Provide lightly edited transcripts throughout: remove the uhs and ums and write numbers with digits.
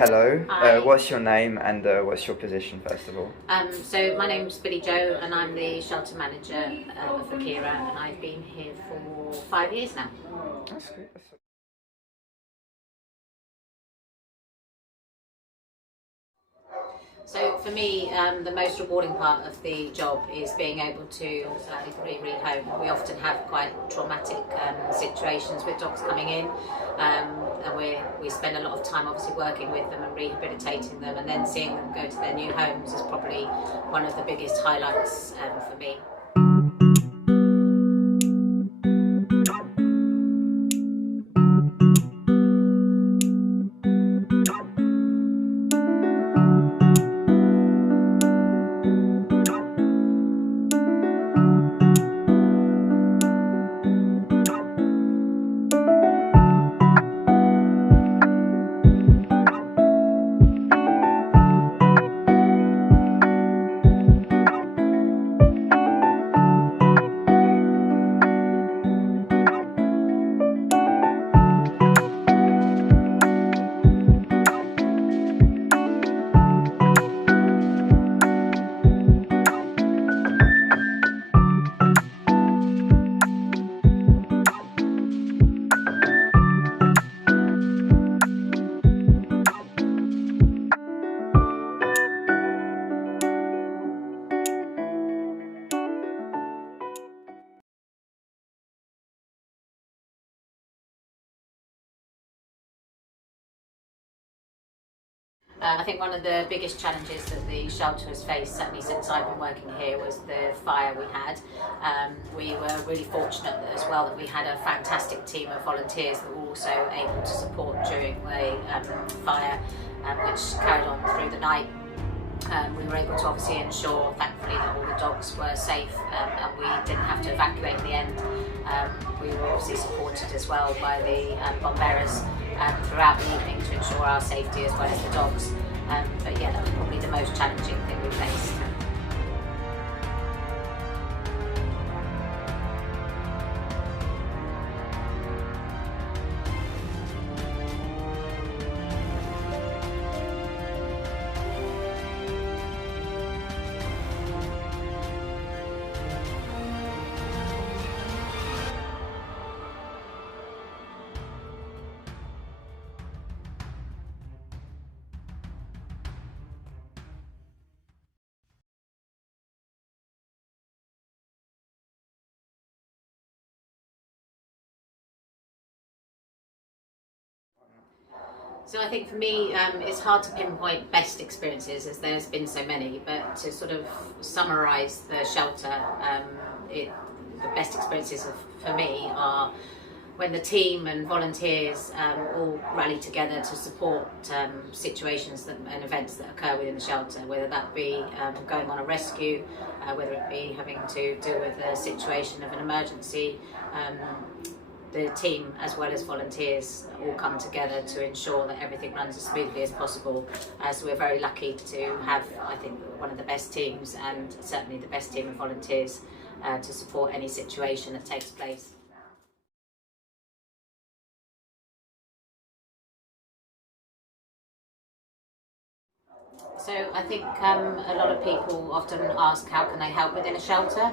hello. Hi. What's your name and what's your position, first of all? So my name's Billie Jo and I'm the shelter manager of Akiras, and I've been here for 5 years now. That's great. So for me, the most rewarding part of the job is being able to bring home. We often have quite traumatic situations with dogs coming in, and we spend a lot of time obviously working with them and rehabilitating them, and then seeing them go to their new homes is probably one of the biggest highlights for me. I think one of the biggest challenges that the shelter has faced, certainly since I've been working here, was the fire we had. We were really fortunate as well that we had a fantastic team of volunteers that were also able to support during the fire, which carried on through the night. We were able to obviously ensure, thankfully, that all the dogs were safe, and we didn't have to evacuate in the end. We were obviously supported as well by the bomberos throughout the evening to ensure our safety as well as the dogs. But yeah, that was probably the most challenging thing we faced. So I think for me, it's hard to pinpoint best experiences as there's been so many, but to sort of summarise the shelter, the best experiences for me are when the team and volunteers all rally together to support situations and events that occur within the shelter, whether that be going on a rescue, whether it be having to deal with a situation of an emergency. The team as well as volunteers all come together to ensure that everything runs as smoothly as possible. So we're very lucky to have, I think, one of the best teams and certainly the best team of volunteers to support any situation that takes place. So I think a lot of people often ask how can they help within a shelter.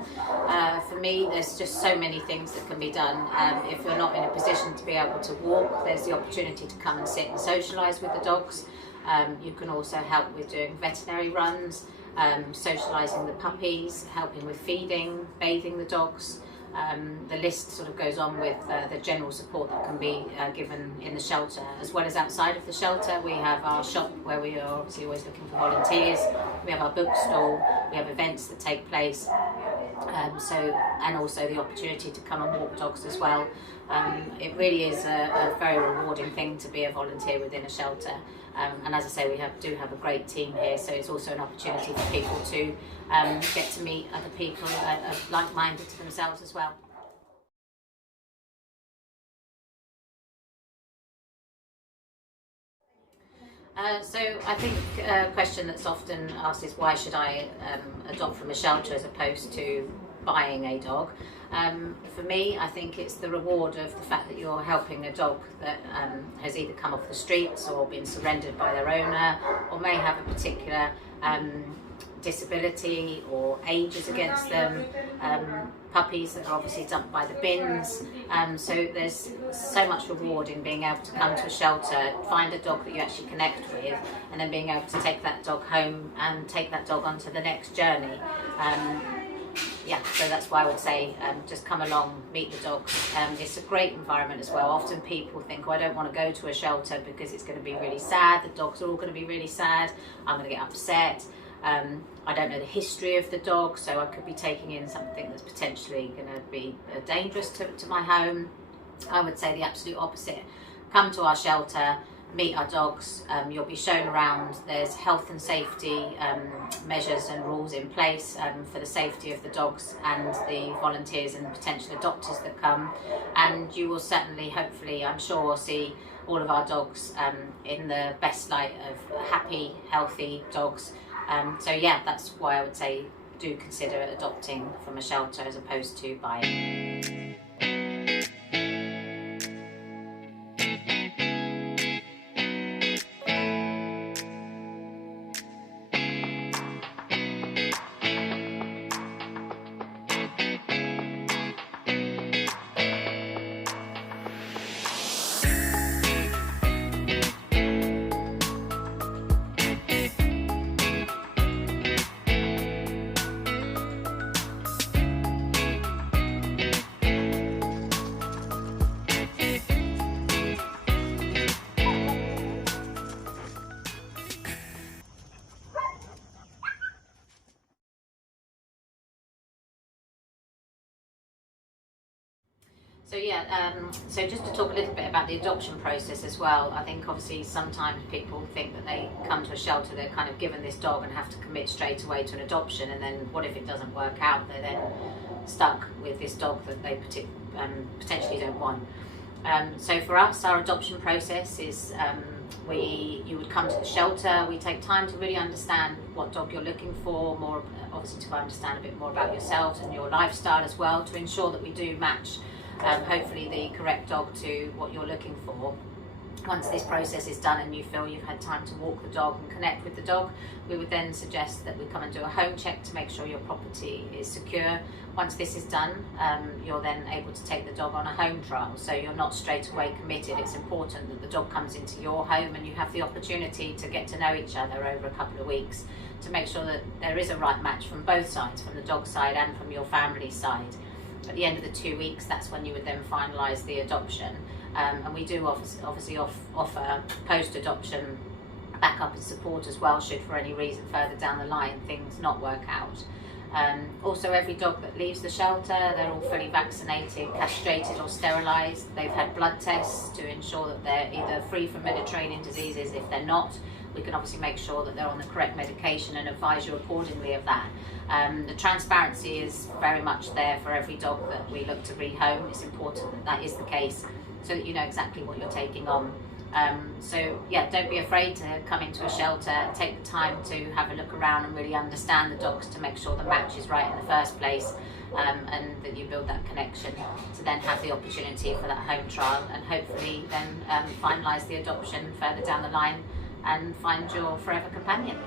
For me, there's just so many things that can be done. If you're not in a position to be able to walk, there's the opportunity to come and sit and socialise with the dogs. You can also help with doing veterinary runs, socialising the puppies, helping with feeding, bathing the dogs. The list sort of goes on with the general support that can be given in the shelter. As well as outside of the shelter, we have our shop where we are obviously always looking for volunteers. We have our bookstall, we have events that take place, and also the opportunity to come and walk dogs as well. It really is a very rewarding thing to be a volunteer within a shelter. And as I say, we do have a great team here, so it's also an opportunity for people to get to meet other people that are like-minded to themselves as well. So I think a question that's often asked is why should I adopt from a shelter as opposed to buying a dog? For me, I think it's the reward of the fact that you're helping a dog that has either come off the streets or been surrendered by their owner, or may have a particular disability or age is against them, puppies that are obviously dumped by the bins. So there's so much reward in being able to come to a shelter, find a dog that you actually connect with, and then being able to take that dog home and take that dog onto the next journey. Yeah, so that's why I would say just come along, meet the dogs. It's a great environment as well. Often people think, oh, I don't want to go to a shelter because it's going to be really sad. The dogs are all going to be really sad. I'm going to get upset. I don't know the history of the dog, so I could be taking in something that's potentially going to be dangerous to my home. I would say the absolute opposite. Come to our shelter, meet our dogs, you'll be shown around. There's health and safety measures and rules in place for the safety of the dogs and the volunteers and potential adopters that come, and you will certainly, hopefully, I'm sure, see all of our dogs in the best light of happy, healthy dogs. So yeah, that's why I would say do consider adopting from a shelter as opposed to buying. So yeah, so just to talk a little bit about the adoption process as well. I think obviously sometimes people think that they come to a shelter, they're kind of given this dog and have to commit straight away to an adoption, and then what if it doesn't work out? They're then stuck with this dog that they potentially don't want. So for us, our adoption process is you would come to the shelter. We take time to really understand what dog you're looking for, more obviously to understand a bit more about yourselves and your lifestyle as well, to ensure that we do match hopefully the correct dog to what you're looking for. Once this process is done and you feel you've had time to walk the dog and connect with the dog, we would then suggest that we come and do a home check to make sure your property is secure. Once this is done, you're then able to take the dog on a home trial, so you're not straight away committed. It's important that the dog comes into your home and you have the opportunity to get to know each other over a couple of weeks to make sure that there is a right match from both sides, from the dog side and from your family side. At the end of the 2 weeks, that's when you would then finalise the adoption. And we do obviously offer post-adoption backup and support as well, should for any reason further down the line things not work out. Also, every dog that leaves the shelter, they're all fully vaccinated, castrated or sterilised. They've had blood tests to ensure that they're either free from Mediterranean diseases. If they're not, we can obviously make sure that they're on the correct medication and advise you accordingly of that. The transparency is very much there for every dog that we look to rehome. It's important that that is the case, so that you know exactly what you're taking on. So yeah, don't be afraid to come into a shelter. Take the time to have a look around and really understand the dogs to make sure the match is right in the first place, and that you build that connection to then have the opportunity for that home trial, and hopefully then finalise the adoption further down the line and find your forever companion.